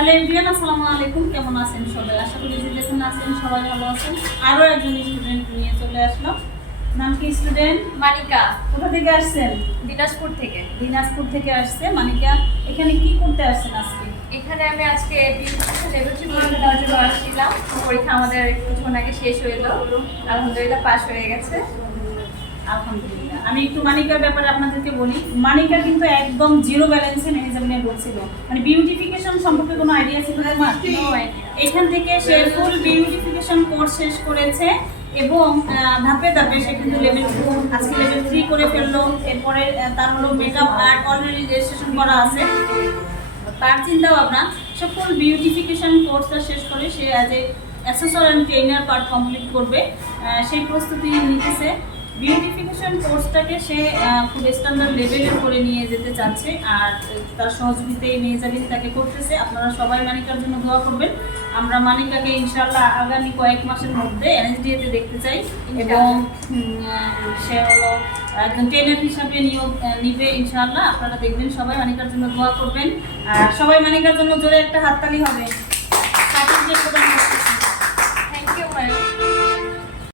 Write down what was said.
তাহলে এভরিওয়ান আসসালামু আলাইকুম, কেমন আছেন সবাই? আশা করি যে যেখানে আছেন সবাই ভালো আছেন। আরও একজন স্টুডেন্ট নিয়ে চলে আসলাম। নাম কি স্টুডেন্ট? মানিকা। কোথা থেকে আসছেন? দিনাজপুর থেকে। দিনাজপুর থেকে আসছে মানিকা। এখানে কি করতে আসছেন আজকে? এখানে আমি আজকে ল্যাবরেটরি পরীক্ষা দেওয়ার জন্য আসছিলাম। পরীক্ষা আমাদের কিছুক্ষণ আগে শেষ হইলো, আলহামদুলিল্লাহ পাস হয়ে গেছে। আলহামদুলিল্লাহ। আমি একটু মানিকার ব্যাপারে আপনাদেরকে বলি। মানিকা কিন্তু একদম জিরো ব্যালেন্সে ম্যানেজমেন্টে ঢুকছিল, মানে বিউটিফিকেশন সম্পর্কে কোনো আইডিয়া ছিল তোমার? এখান থেকে সে ফুল বিউটিফিকেশন কোর্স শেষ করেছে এবং ধাপে ধাপে সে কিন্তু লেভেল 2 আজকে লেভেল 3 করে ফেললো। এরপরে তার হলো মেকআপ আর্ট অলরেডি রেজিস্ট্রেশন করা আছে। তার চিন্তা ভাবনা সে ফুল বিউটিফিকেশন কোর্সটা শেষ করে সে as a assessor and trainer part complete করবে, সেই প্রস্তুতি নিতেছে। বিউটিফিকেশন কোর্সটাকে সে খুব স্ট্যান্ডার্ড লেভেলের করে নিয়ে যেতে চাচ্ছে, আর তার সহযোগিতায় মেজাবিন তাকে করতেছে। আপনারা সবাই মানিকার জন্য দোয়া করবেন। আমরা মানিকাকে ইনশাআল্লাহ আগামী কয়েক মাসের মধ্যে এনএসডিএতে দেখতে চাই এবং সে হলো একজন ট্রেনার হিসাবে নিয়োগ নিবে ইনশাআল্লাহ। আপনারা দেখবেন, সবাই মানিকার জন্য দোয়া করবেন। আর সবাই মানিকার জন্য জোরে একটা হাততালি হবে। সার্টিফিকেট প্রদান করতে